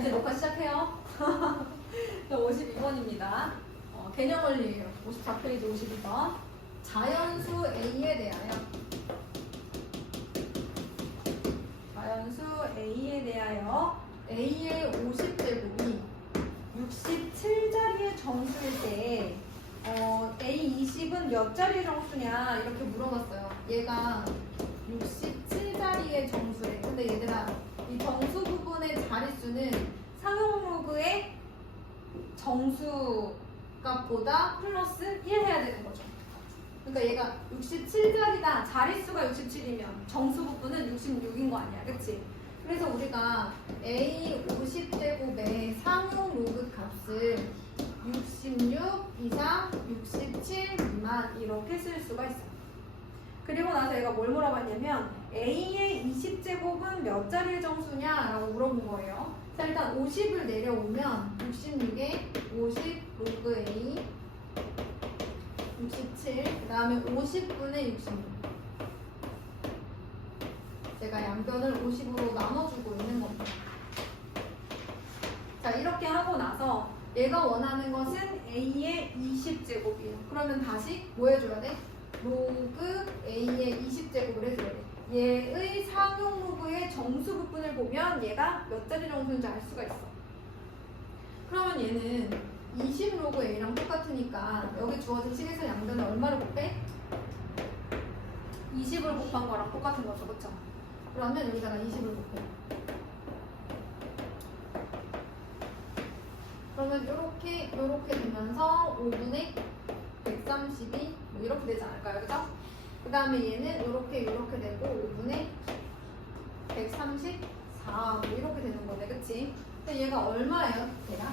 이제 녹화 시작해요. 52번입니다. 개념 원리예요. 54페이지 52번. 자연수 A에 대하여. 자연수 A에 대하여 A의 50제곱이 67자리의 정수일 때 A20은 몇 자리의 정수냐 이렇게 물어봤어요. 얘가 67자리의 정수래. 근데 얘들아, 이 정수 부분의 자릿수는 상용로그의 정수 값보다 플러스 1 해야 되는 거죠. 그러니까 얘가 67자리다. 자릿수가 67이면 정수 부분은 66인 거 아니야. 그치? 그래서 우리가 A 50제곱의 상용로그 값을 66 이상 67 미만 이렇게 쓸 수가 있어요. 그리고 나서 얘가 뭘 물어봤냐면 A의 20제곱은 몇 자리의 정수냐 라고 물어본 거예요. 자, 일단 50을 내려오면 66에 50 로그 A 67, 그 다음에 50분의 66. 제가 양변을 50으로 나눠주고 있는 겁니다. 자, 이렇게 하고 나서 얘가 원하는 것은 A의 20제곱이에요. 그러면 다시 뭐 해줘야 돼? 로그 A의 20제곱을 해줘야 돼. 얘의 상용 로그의 정수 부분을 보면 얘가 몇 자리 정수인지 알 수가 있어. 그러면 얘는 20 로그 A랑 똑같으니까 여기 주어진 식에서 양변을 얼마를 곱해? 20을 곱한 거랑 똑같은 거죠. 그쵸? 그러면 여기다가 20을 곱해. 그러면 요렇게 되면서 5분의 132 뭐 이렇게 되지 않을까요? 그죠? 그 다음에 얘는 요렇게 되고 5분의 134 뭐 이렇게 되는 거네. 그치? 근데 얘가 얼마예요? 얘가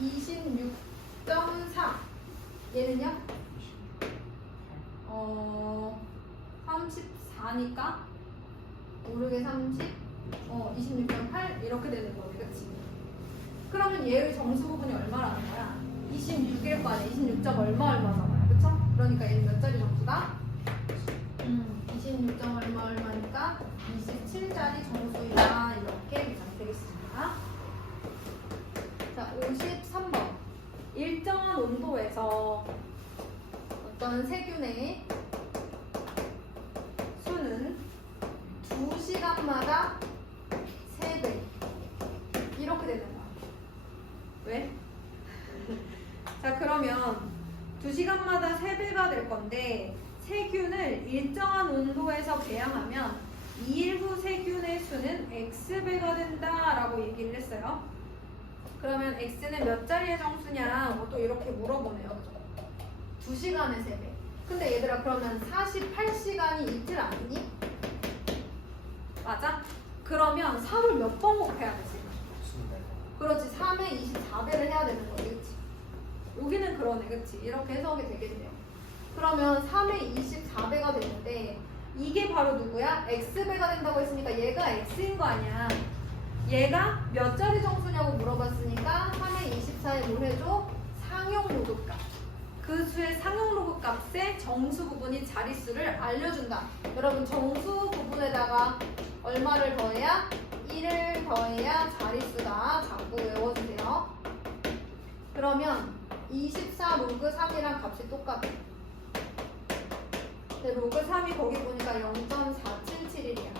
26.4. 얘는요? 34니까 5, 6에 30 26.8 이렇게 되는 거네. 그치? 그러면 얘의 정수 부분이 얼마라는 거야? 26일 거 아니야? 26점 얼마잖아요. 그쵸? 그러니까 얘는 몇 자리 정수다? 26점 얼마니까 27자리 정수이다. 이렇게 계산이 되겠습니다. 자, 53번. 일정한 온도에서 어떤 세균의 수는 2시간마다 3배 이렇게 되는 거야. 왜? 자, 그러면 2시간마다 3배가 될 건데 세균을 일정한 온도에서 배양하면 2일 후 세균의 수는 X배가 된다라고 얘기를 했어요. 그러면 X는 몇 자리의 정수냐 뭐 또 이렇게 물어보네요. 그죠? 2시간에 3배. 근데 얘들아, 그러면 48시간이 이틀 아니니? 맞아? 그러면 3을 몇 번 곱해야 되지? 그렇지. 3에 24배를 해야 되는 거지. 그치? 여기는 그러네. 그치? 이렇게 해석이 되겠네요. 그러면 3에 24배가 되는데 이게 바로 누구야? X배가 된다고 했으니까 얘가 X인 거 아니야. 얘가 몇 자리 정수냐고 물어봤으니까 3에 24에 뭘 해줘? 상용 로그 값. 그 수의 상용 로그 값의 정수 부분이 자릿수를 알려준다. 여러분, 정수 부분에다가 얼마를 더해야? 1을 더해야 자릿수다. 자꾸 외워주세요. 그러면 24 로그 3이랑 값이 똑같아. 근데 로그 3이 거기 보니까 0.4771이야.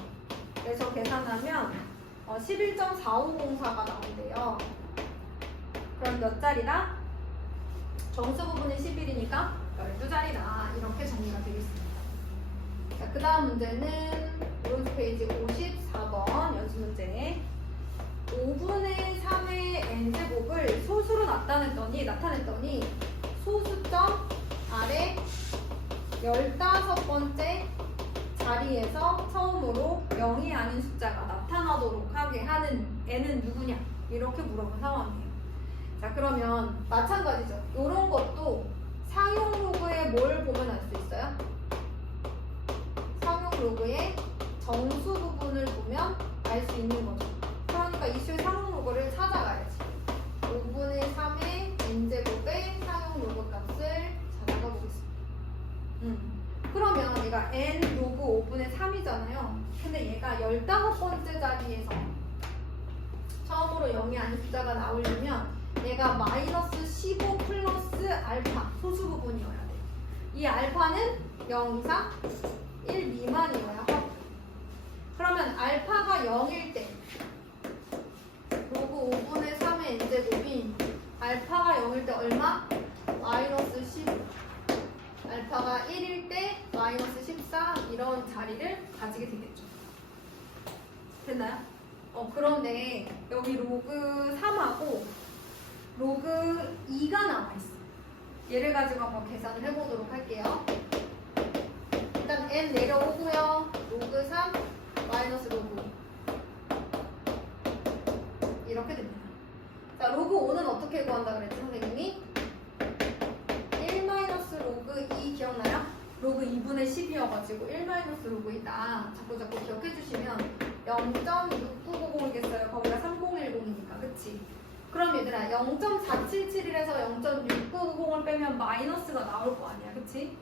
그래서 계산하면 11.4504가 나온대요. 그럼 몇 자리다? 정수 부분이 11이니까 12자리다. 이렇게 정리가 되겠습니다. 자, 그 다음 문제는 오른쪽 페이지 54번 연습 문제. 5분의 3의 n제곱을 소수로 나타냈더니 소수점 아래 15번째 자리에서 처음으로 0이 아닌 숫자가 나타나도록 하게 하는 n은 누구냐? 이렇게 물어본 상황이에요. 자, 그러면 마찬가지죠. 이런 것도 상용 로그에 뭘 보면 알 수 있어요? 상용 로그의 정수 부분을 보면 알 수 있는 거죠. 그러니까 이 수의 상용 로그를 찾아가야지. 5분의 3의 n제곱의 상용 로그 값을 찾아가 보겠습니다. 그러면 얘가 n 로그 5분의 3이잖아요. 근데 얘가 15번째 자리에서 처음으로 0이 아닌 숫자가 나오려면 얘가 마이너스 15 플러스 알파 소수 부분이어야 돼. 이 알파는 0 이상 1 미만이어야 하고. 그러면 알파가 0일 때 로그 5분의 3의 n제곱이 알파가 0일 때 얼마? 마이너스 15. 알파가 1일 때 마이너스 14 이런 자리를 가지게 되겠죠. 됐나요? 그런데 여기 로그 3하고 로그 2가 나와 있어. 얘를 가지고 한번 계산을 해보도록 할게요. 일단 n 내려오고요. 로그 3 마이너스 로그 5 이렇게 됩니다. 자, 로그 5는 어떻게 구한다 그랬지 선생님이? 1 마이너스 로그 2 기억나요? 로그 2분의 10이어가지고 1 마이너스 로그 2다. 자꾸 기억해 주시면 0.6990이겠어요. 거기가 3010이니까 그치? 그럼 얘들아 0.477에서 0.6990을 빼면 마이너스가 나올 거 아니야 그치?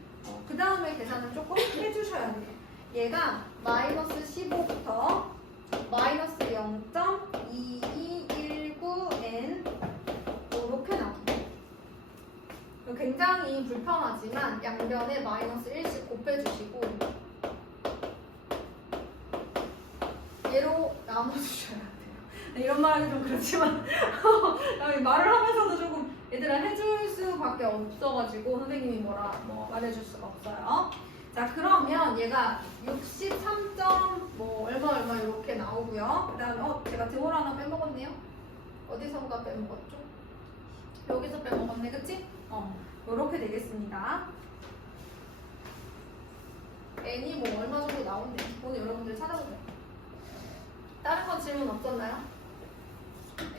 그 다음에 계산을 조금 해주셔야 돼요. 얘가 마이너스 15부터 마이너스 0.2219n 이렇게 나옵니다. 굉장히 불편하지만 양변에 마이너스 1씩 곱해주시고 얘로 나눠주셔야 돼요. 이런 말 하기 좀 그렇지만 말을 하면서도 조금 얘들아 해줄 수밖에 없어가지고 선생님이 뭐 말해줄 수가 없어요. 자, 그러면 얘가 63. 얼마 이렇게 나오고요. 그 다음에 제가 등호를 하나 빼먹었네요. 어디서가 빼먹었죠? 여기서 빼먹었네, 그치? 요렇게 되겠습니다. n이 얼마 정도 나온대. 오늘 여러분들 찾아보세요. 다른 건 질문 없었나요?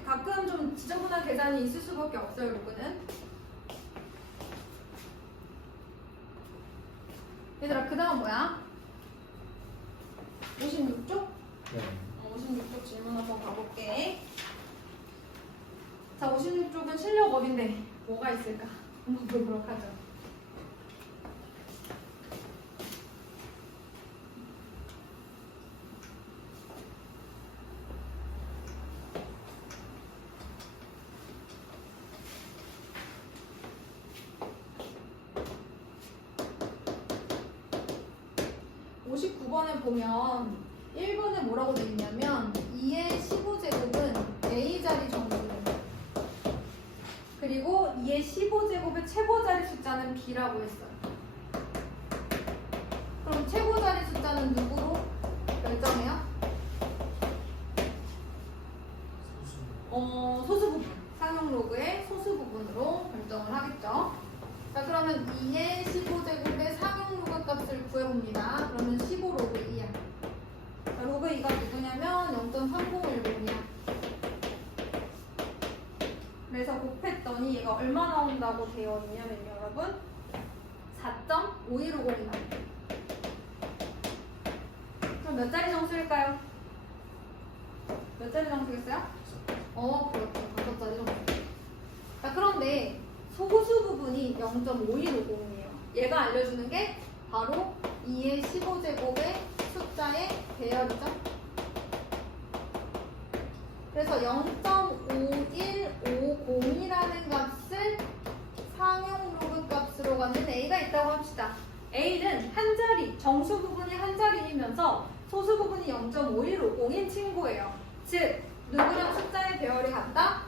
가끔 좀 지저분한 계산이 있을 수밖에 없어요, 로그는. 얘들아, 그 다음 뭐야? 56쪽? 네. 56쪽 질문 한번 가볼게. 자, 56쪽은 실력 업인데 뭐가 있을까? 한번 보도록 하죠. 보면 1번에 뭐라고 되어 있냐면 2의 15제곱은 A자리 정수입니다. 그리고 2의 15제곱의 최고자리 숫자는 B라고 했어요. 그럼 최고자리 숫자는 누구로 결정해요? 소수 부분. 상용 로그의 소수 부분으로 결정을 하겠죠. 자, 그러면 2의 15제곱의 상용 로그 값을 구해봅니다. 그러면 15 로그 2야. 자, 로그 2가 누구냐면 0.3010이야. 그래서 곱했더니 얘가 얼마 나온다고 되어 있냐면요, 여러분. 4.5150이 나옵니다. 그럼 몇 자리 정수일까요? 몇 자리 정수겠어요? 그렇죠. 5자리 정수. 자, 그런데 소수 부분이 0.5150이에요. 얘가 알려주는 게 바로 2의 15제곱의 숫자의 배열이죠. 그래서 0.5150이라는 값을 상용 로그 값으로 갖는 A가 있다고 합시다. A는 한 자리, 정수 부분이 한 자리이면서 소수 부분이 0.5150인 친구예요. 즉, 누구랑 숫자의 배열이 같다?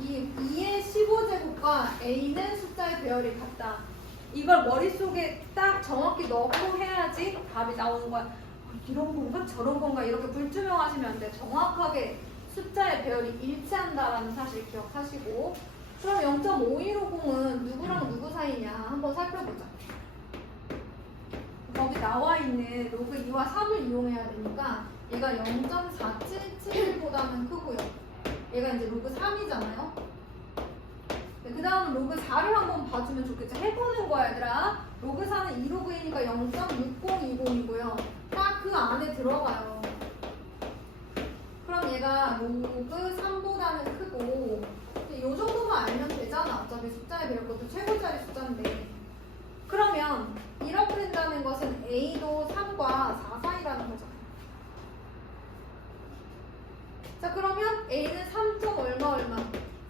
이 2의 15제곱과 A는 숫자의 배열이 같다. 이걸 머릿속에 딱 정확히 넣고 해야지 답이 나오는 거야. 이런 건가? 저런 건가? 이렇게 불투명하시면 안 돼. 정확하게 숫자의 배열이 일치한다라는 사실 기억하시고. 그럼 0.5150은 누구랑 누구 사이냐? 한번 살펴보자. 거기 나와 있는 로그 2와 3을 이용해야 되니까 얘가 0.477보다는 크고요. 얘가 이제 로그 3이잖아요. 그 다음 로그 4를 한번 봐주면 좋겠죠. 해보는 거야, 얘들아. 로그 4는 2로그이니까 0.6020이고요. 딱 그 안에 들어가요. 그럼 얘가 로그 3보다는 크고, 이 정도만 알면 되잖아. 어차피 숫자의 배열 것도 최고짜리 숫자인데. 그러면 이렇게 된다는 것은 A도 3과 4 사이라는 거잖아요. 자, 그러면 A는 3점 얼마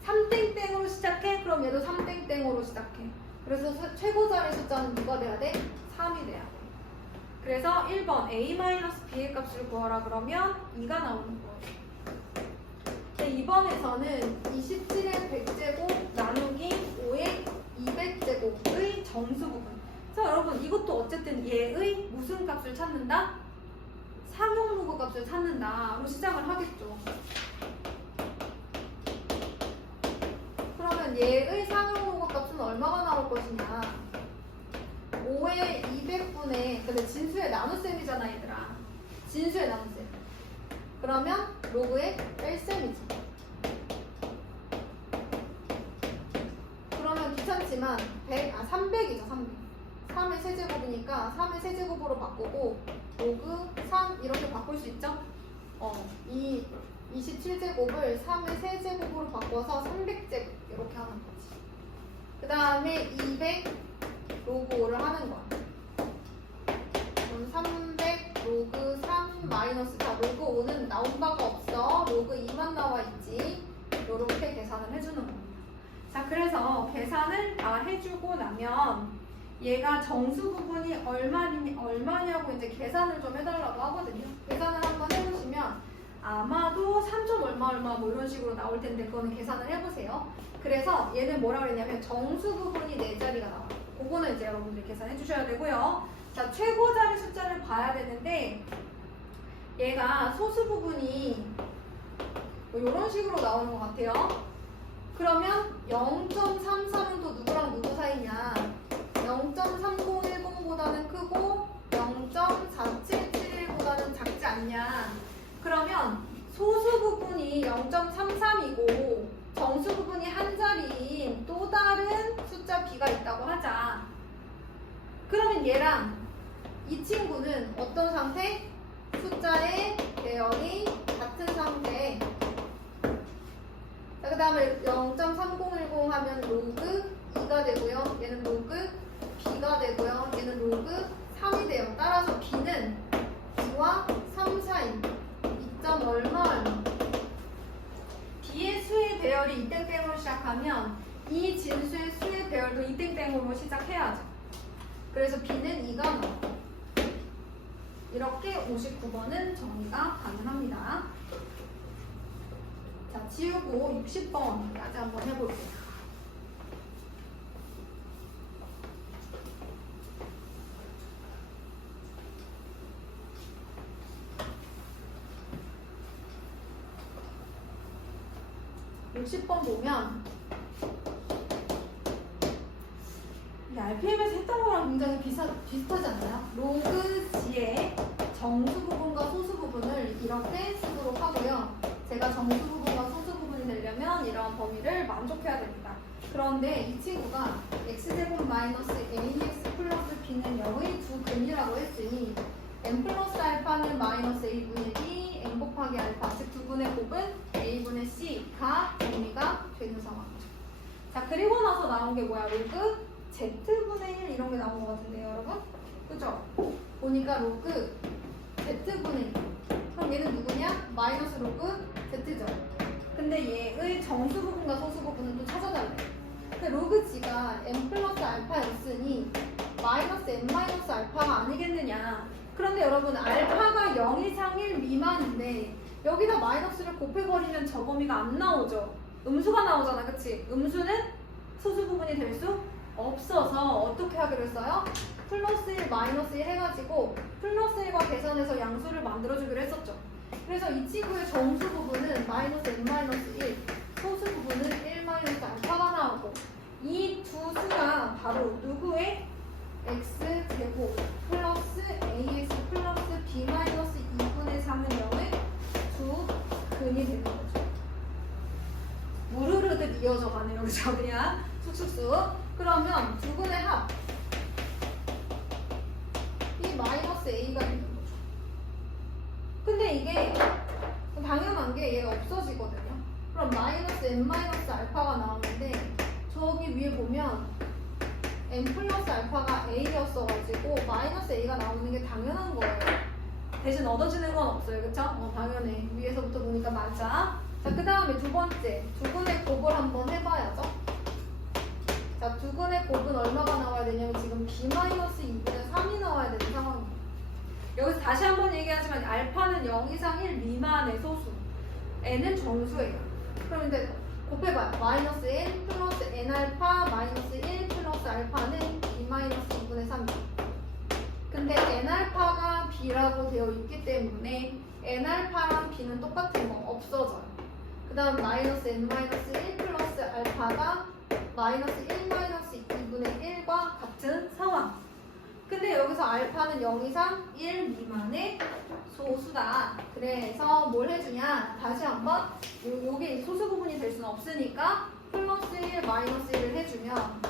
3땡땡으로 시작해? 그럼 얘도 3땡땡으로 시작해. 그래서 최고 자리 숫자는 누가 돼야 돼? 3이 돼야 돼. 그래서 1번 A-B의 값을 구하라 그러면 2가 나오는 거예요. 네, 2번에서는 27의 100제곱 나누기 5의 200제곱의 정수 부분. 자, 여러분 이것도 어쨌든 얘의 무슨 값을 찾는다? 상용로그 값을 찾는다로 시작을 하겠죠. 그러면 얘의 상용로그 값은 얼마가 나올 것이냐? 5의 200분의 근데 진수의 나눗셈이잖아 얘들아. 진수의 나눗셈. 그러면 로그의 뺄셈이지. 그러면 귀찮지만 300이죠. 3의 세제곱이니까 3의 세제곱으로 바꾸고 로그 3 이렇게 바꿀 수 있죠? 이 27제곱을 3의 세제곱으로 바꿔서 300제곱 이렇게 하는 거지. 그 다음에 200 로그 5를 하는 거야. 그럼 300 로그 3 마이너스 4 로그 5는 나온 바가 없어. 로그 2만 나와 있지. 이렇게 계산을 해주는 겁니다. 자, 그래서 계산을 다 해주고 나면 얘가 정수 부분이 얼마냐고 이제 계산을 좀 해달라고 하거든요. 계산을 한번 해보시면 아마도 3점 얼마 뭐 이런 식으로 나올 텐데 그거는 계산을 해보세요. 그래서 얘는 뭐라 그랬냐면 정수 부분이 4자리가 나와요. 그거는 이제 여러분들이 계산해 주셔야 되고요. 자, 최고 자리 숫자를 봐야 되는데 얘가 소수 부분이 뭐 이런 식으로 나오는 것 같아요. 그러면 0.33은 또 누구랑 누구 사이냐? 0.3010보다는 크고 0.4771보다는 작지 않냐? 그러면 소수 부분이 0.33이고 정수 부분이 한 자리인 또 다른 숫자 b가 있다고 하자. 그러면 얘랑 이 친구는 어떤 상태? 숫자의 배열이 같은 상태. 자, 그 다음에 0.3010 하면 로그 2가 되고요. 얘는 로그 b가 되고요. 얘는 로그 3이 돼요. 따라서 b는 2와 3 사이 2점 얼마 b의 수의 배열이 이땡땡으로 시작하면 이 진수의 수의 배열도 이땡땡으로 시작해야죠. 그래서 b는 2가 나와요. 이렇게 59번은 정리가 가능합니다. 자, 지우고 60번까지 한번 해볼게요. (60번) 보면 이 RPM에서 했던 거랑 굉장히 비슷하지 않나요? 로그 G의 정수 부분과 소수 부분을 이렇게 쓰도록 하고요. 제가 정수 부분과 소수 부분이 되려면 이런 범위를 만족해야 됩니다. 그런데 이 친구가 x제곱 마이너스 ax 플러스 b는 0의 두 근이라고 했으니 n 플러스 알파는 마이너스 a분의 b, n 곱하기 알파, 즉 두 분의 곱은 a분의 c가 정리가 되는 상황이죠. 자, 그리고 나서 나온 게 뭐야? 로그 z분의 1 이런 게 나온 것 같은데요, 여러분? 그죠? 보니까 로그 z분의 1. 그럼 얘는 누구냐? 마이너스 로그 z죠. 근데 얘의 정수 부분과 소수 부분은 또 찾아달래. 근데 로그 g가 n 플러스 알파였으니 마이너스 n 마이너스 알파가 아니겠느냐. 그런데 여러분 알파가 0 이상 1 미만인데 여기다 마이너스를 곱해버리면 저 범위가 안 나오죠. 음수가 나오잖아, 그치? 음수는 소수 부분이 될 수 없어서 어떻게 하기로 했어요? 플러스 1, 마이너스 1 해가지고 플러스 1과 계산해서 양수를 만들어주기로 했었죠. 그래서 이 친구의 정수 부분은 마이너스 n 마이너스 1, 소수 부분은 1 마이너스 알파가 나오고 이 두 수가 바로 누구의 x제곱 플러스 ax 플러스 b 마이너스 2분의 3은 0의 두 근이 되는 거죠. 무르르듯 이어져 가네요. 그죠? 그냥 쑥쑥쑥. 그러면 두 근의 합 이 마이너스 a가 되는 거죠. 근데 이게 당연한 게 얘가 없어지거든요. 그럼 마이너스 n 마이너스 알파가 나오는데 저기 위에 보면 n 플러스 알파가 a였어가지고 마이너스 a가 나오는 게 당연한 거예요. 대신 얻어지는 건 없어요. 그쵸? 당연히 위에서부터 보니까 맞아. 자, 그 다음에 두 번째 두근의 곱을 한번 해봐야죠. 자, 두근의 곱은 얼마가 나와야 되냐면 지금 b-2분의 3이 나와야 되는 상황이에요. 여기서 다시 한번 얘기하지만 알파는 0 이상 1 미만의 소수, n은 정수예요. 그럼 이제 곱해봐요. 마이너스 n 플러스 n 알파 마이너스 1 플러스 알파는 b-2분의 3이에요. 근데 n 알파가 b라고 되어 있기 때문에 n 알파랑 b는 똑같은 거 없어져요. 그 다음 마이너스 n 마이너스 1 플러스 알파가 마이너스 1 마이너스 2분의 1과 같은 상황. 근데 여기서 알파는 0 이상 1 미만의 소수다. 그래서 뭘 해주냐? 다시 한번 요게 소수 부분이 될 수는 없으니까 플러스 1 마이너스 1을 해주면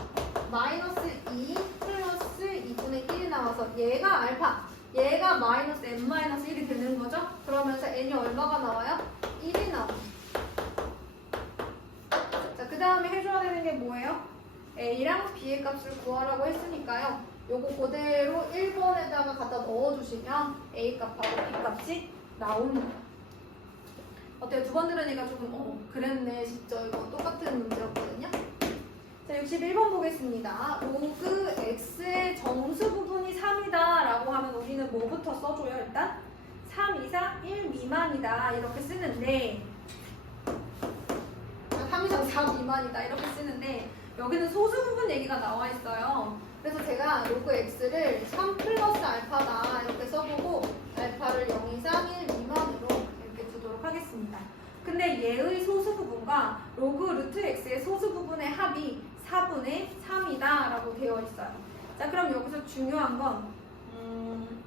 마이너스 2 플러스 2분의 1이 나와서 얘가 알파, 얘가 마이너스 n 마이너스 1이 되는 거죠? 그러면서 n이 얼마가 나와요? 1이 나와요. 자, 그 다음에 해줘야 되는 게 뭐예요? a랑 b의 값을 구하라고 했으니까요. 요거 그대로 1번에다가 갖다 넣어주시면 a 값하고 b 값이 나옵니다. 어때요? 두 번 들으니까 조금 그랬네 진짜 이거 똑같은 문제였거든요. 자, 61번 보겠습니다. 로그 x의 정수 부분이 3이다 라고 하면 우리는 뭐부터 써줘요? 일단 3 이상 1 미만이다 이렇게 쓰는데 3 이상 4 미만이다 이렇게 쓰는데 여기는 소수 부분 얘기가 나와 있어요. 그래서 제가 로그 x를 3 플러스 알파다 이렇게 써보고 알파를 0 이상 1 미만으로 이렇게 두도록 하겠습니다. 근데 얘의 소수 부분과 로그 루트 x의 소수 부분의 합이 4분의 3이다 라고 되어 있어요. 자, 그럼 여기서 중요한 건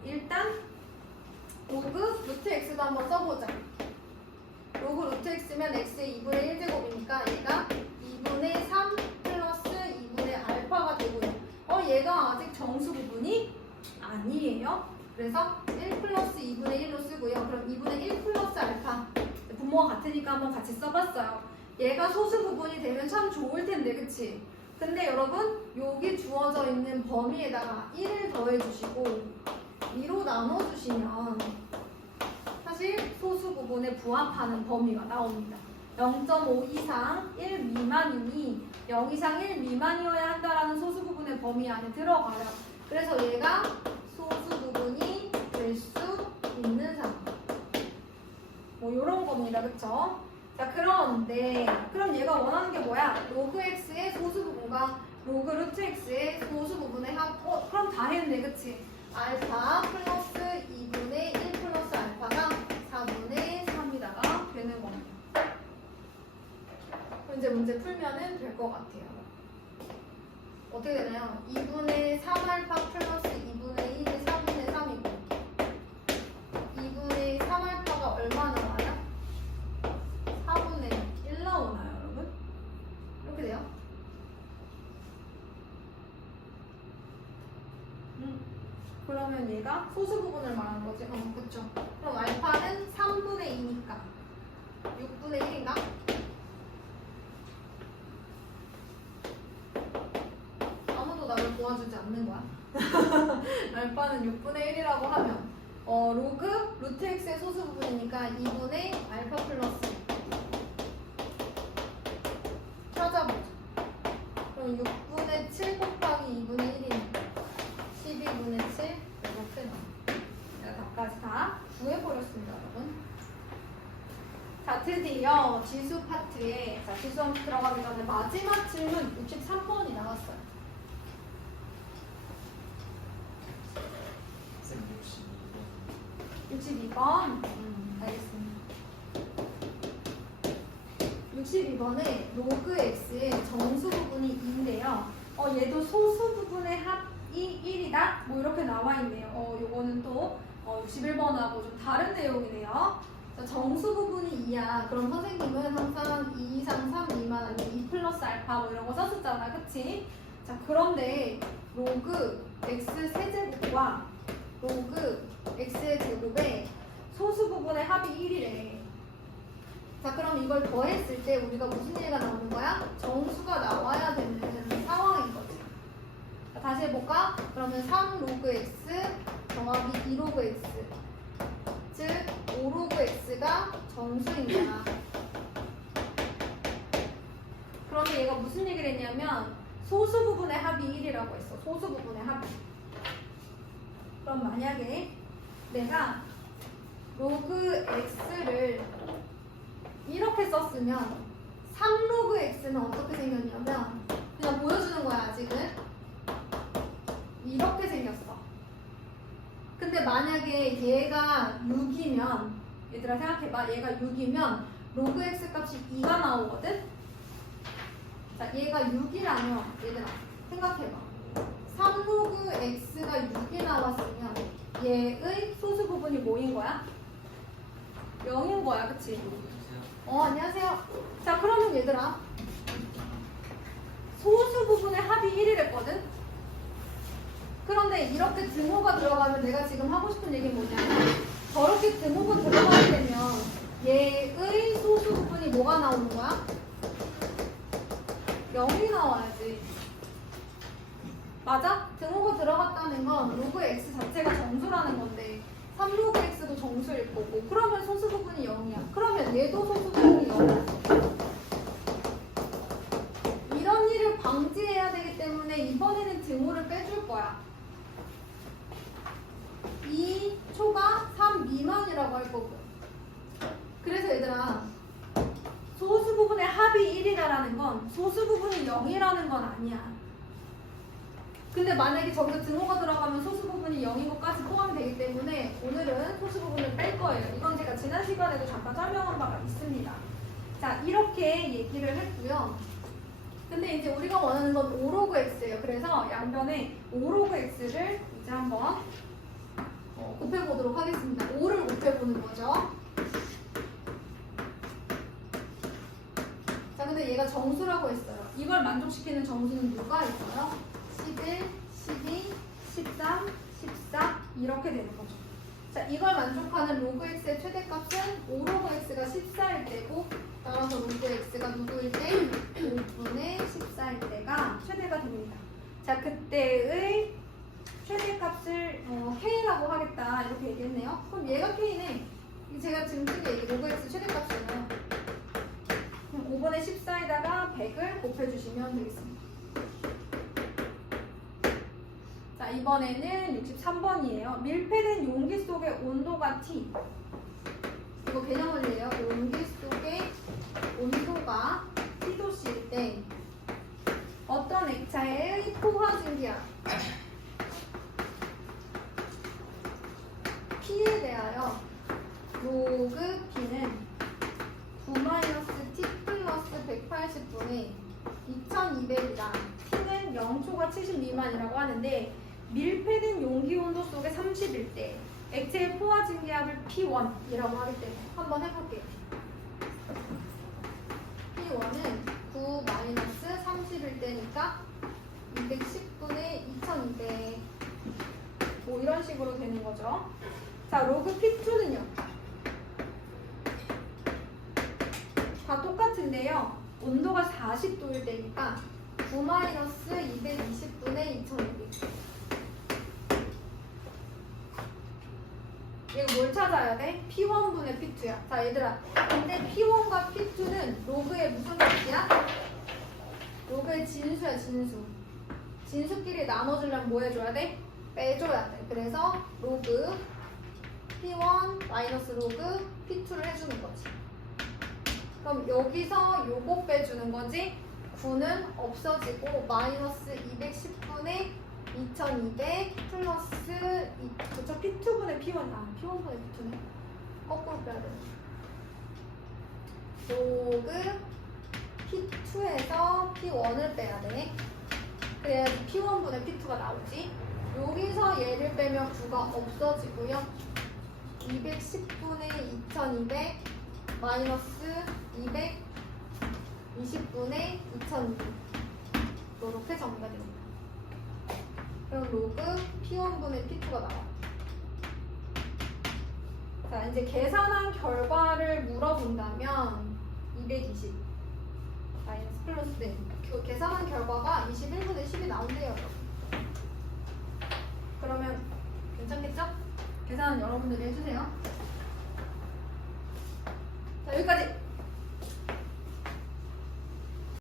일단 로그 루트 x도 한번 써보자. 로그 루트 x면 x의 2분의 1제곱이니까 얘가 2분의 3 플러스 2분의 알파가 되고요. 얘가 아직 정수 부분이 아니에요. 그래서 1 플러스 2분의 1로 쓰고요. 그럼 2분의 1 플러스 알파 분모가 같으니까 한번 같이 써봤어요. 얘가 소수 부분이 되면 참 좋을 텐데, 그치? 근데 여러분 여기 주어져 있는 범위에다가 1을 더해주시고 2로 나눠주시면 사실 소수 부분에 부합하는 범위가 나옵니다. 0.5 이상 1 미만이니 0 이상 1 미만이어야 한다라는 소수 부분의 범위 안에 들어가요. 그래서 얘가 소수 부분이 될 수 있는 상황. 뭐 요런 겁니다. 그쵸? 자, 그런데 그럼 얘가 원하는 게 뭐야? 로그 x의 소수 부분과 로그 루트 x의 소수 부분의 합. 그럼 다 했네. 그치? 알파 플러스 2분의 1 플러스 알파가 4분의 3이다가 되는 겁니다. 이제 문제 풀면은 될 것 같아요. 어떻게 되나요? 2분의 3알파 플러스 2분의 1이 4분의 3이고 2분의 3알파가 얼마 나와요? 4분의 1 나오나요, 여러분? 이렇게 돼요? 그러면 얘가 소수 부분을 말하는 거지? 그쵸? 그럼 알파는 3분의 2니까 6분의 1인가? 나를 도와주지 않는 거야. 알파는 6분의 1이라고 하면 로그 루트 x의 소수 부분이니까 2분의 알파 플러스 찾아보자. 그럼 6분의 7 곱하기 2분의 1이니까 12분의 7 이렇게 나와. 제가 답까지 다 구해버렸습니다, 여러분. 자, 드디어 지수 파트에 지수 함수 들어가기 전에 마지막 질문 63번이 나왔어요. 62번. 알겠습니다. 62번에 로그 x의 정수 부분이 2인데요. 얘도 소수 부분의 합이 1이다? 뭐 이렇게 나와 있네요. 요거는 또 61번하고 좀 다른 내용이네요. 자, 정수 부분이 2야. 그럼 선생님은 항상 2 이상 3 미만 아니면 2 플러스 알파 뭐 이런 거 썼었잖아. 그치? 자, 그런데 로그 x 세제곱과 로그 x의 제곱에 소수 부분의 합이 1이래. 자, 그럼 이걸 더했을 때 우리가 무슨 얘기가 나오는 거야? 정수가 나와야 되는 상황인 거지. 자, 다시 해볼까? 그러면 3 로그 x 더하기 2 로그 x x가 정수인 거야. 그러면 얘가 무슨 얘기를 했냐면 소수 부분의 합이 1이라고 했어. 소수 부분의 합이. 그럼 만약에 내가 로그 x를 이렇게 썼으면 3로그 x는 어떻게 생겼냐면 그냥 보여주는 거야. 아직은 이렇게 생겼어. 근데 만약에 얘가 6이면 얘들아 생각해봐. 얘가 6이면 로그 x 값이 2가 나오거든. 자, 얘가 6이라면 얘들아 생각해봐. 3로그 x가 6이 나왔으면 얘의 소수 부분이 뭐인 거야? 0인 거야. 그치? 안녕하세요. 자, 그러면 얘들아 소수 부분의 합이 1이랬거든? 그런데 이렇게 등호가 들어가면 내가 지금 하고 싶은 얘기는 뭐냐면 저렇게 등호가 들어가게 되면 얘의 소수 부분이 뭐가 나오는 거야? 0이 나와야지. 맞아? 등호가 들어갔다는 건 로그 x 자체가 정수라는 건데 3로그 x도 정수일 거고 그러면 소수 부분이 0이야. 그러면 얘도 소수 부분이 0이야. 이런 일을 방지해야 되기 때문에 이번에는 등호를 빼줄 거야. 이 초가 3 미만이라고 할 거고. 그래서 얘들아 소수 부분의 합이 1이다라는 건 소수 부분이 0이라는 건 아니야. 근데 만약에 저기서 등호가 들어가면 소수 부분이 0인 것까지 포함이 되기 때문에 오늘은 소수 부분을 뺄 거예요. 이건 제가 지난 시간에도 잠깐 설명한 바가 있습니다. 자, 이렇게 얘기를 했고요. 근데 이제 우리가 원하는 건 5로그 x예요. 그래서 양변에 5로그 x를 이제 한번 곱해보도록 하겠습니다. 5를 곱해보는 거죠. 자, 근데 얘가 정수라고 했어요. 이걸 만족시키는 정수는 누가 있어요? 11, 12, 13, 14 이렇게 되는 거죠. 자, 이걸 만족하는 로그 x의 최대값은 5로그 x가 14일 때고 따라서 로그 x가 누구일 때? 5분의 14일 때가 최대가 됩니다. 자, 그때의 최대값을 k라고 하겠다 이렇게 얘기했네요. 그럼 얘가 k네. 제가 지금 쓴 게 로그 x 최대값이잖아요. 5분의 14에다가 100을 곱해주시면 되겠습니다. 자, 이번에는 63번이에요. 밀폐된 용기 속의 온도가 T. 이거 개념을이에요. 용기 속의 온도가 T도씨일 때 어떤 액체의 포화증기압 P에 대하여 로그 P는 9-T 플러스 180분의 2200이다. T는 0초가 70 미만이라고 하는데 밀폐된 용기 온도 속에 30일 때 액체의 포화 증기압을 P1이라고 하기 때문에 한번 해볼게요. P1은 9-30일 때니까 210분의 2200 뭐 이런 식으로 되는 거죠. 자, 로그 P2는요. 다 똑같은데요. 온도가 40도일 때니까 9-220분의 2200. 이거 뭘 찾아야 돼? P1분의 P2야. 자, 얘들아. 근데 P1과 P2는 로그의 무슨 값이야? 로그의 진수야, 진수. 진수끼리 나눠주려면 뭐 해줘야 돼? 빼줘야 돼. 그래서 로그 P1 마이너스 로그 P2를 해주는 거지. 그럼 여기서 요거 빼주는 거지. 9는 없어지고 마이너스 210분의 2200 플러스 그쵸? P2분의 P1 P1분의 P2네. 거꾸로 빼야 돼. 로그 P2에서 P1을 빼야 돼. 그래야지 P1분의 P2가 나오지. 여기서 얘를 빼면 9가 없어지고요. 210분의 2200 마이너스 220분의 2200 이렇게 정리가 됩니다. 그럼 로그 P1분의 P2가 나와. 자, 이제 계산한 결과를 물어본다면 220 마이너스 플러스 네. 계산한 결과가 21분의 10이 나온대요. 그러면 괜찮겠죠? 계산은 여러분들이 해주세요. 자, 여기까지.